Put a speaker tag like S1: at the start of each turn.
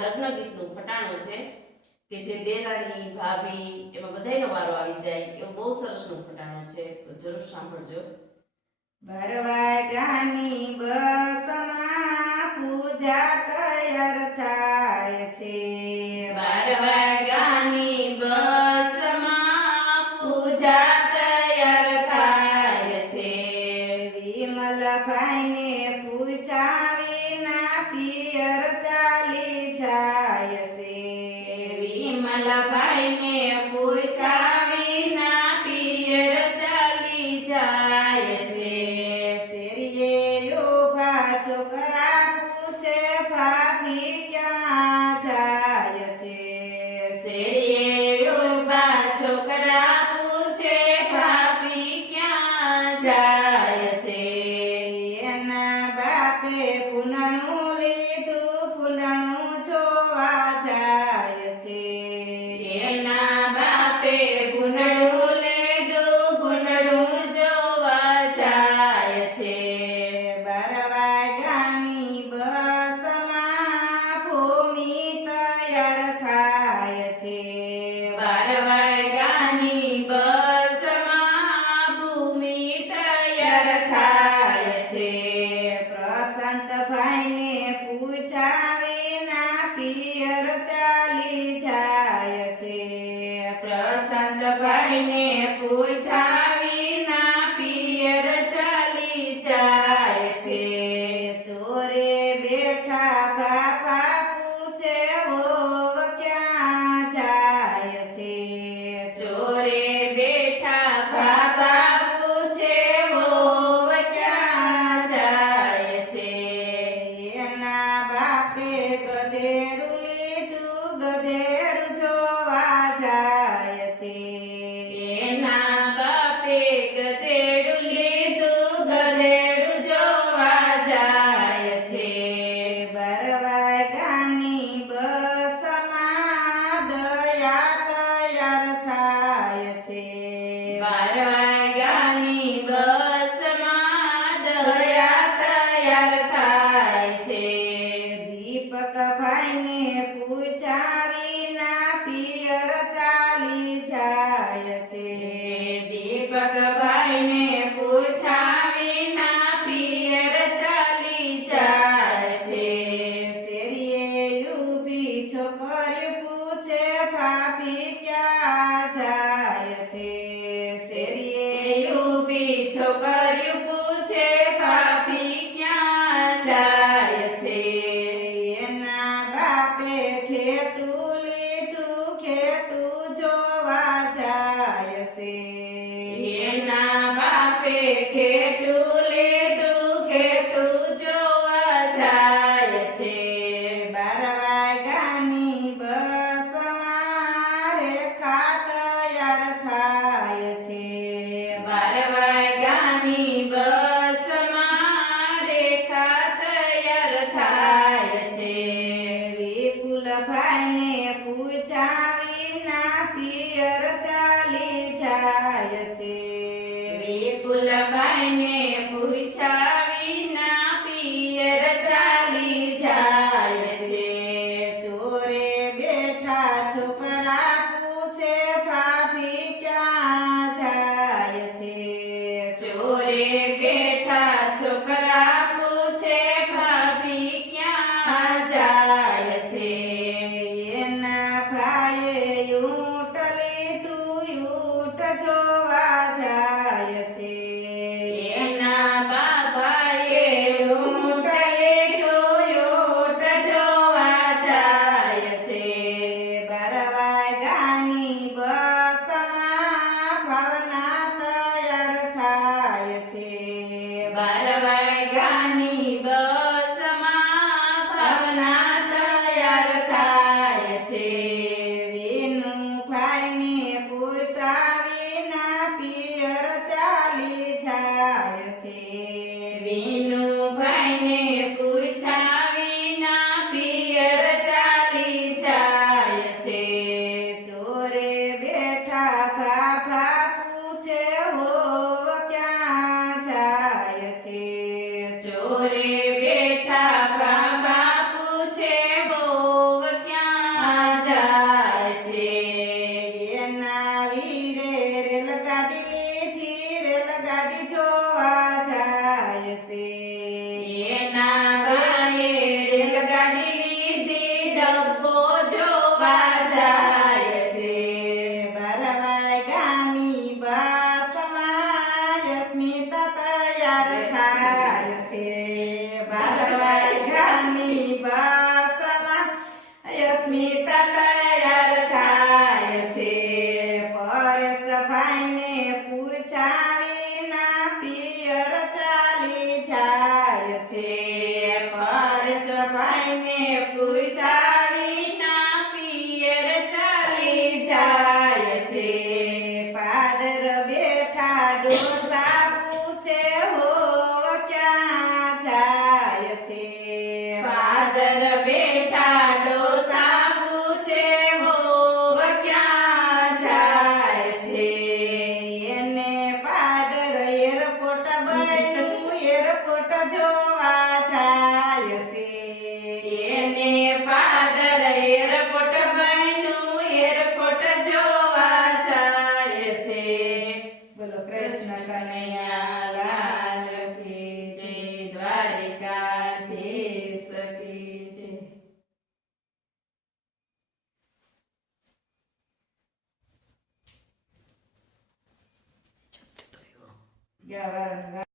S1: લગ્ન ફટાણો છે કે જે દેરાણી, ભાભી એમાં બધાયનો વારો આવી જાય એવો બહુ સરસનું ફટાણો છે. તો જરૂર સાંભળજો. ભરવાય ગાની બસમાં પૂજા તૈયાર થાય છે.
S2: ને પૂછા сокарів Bye. ಅದು Ya,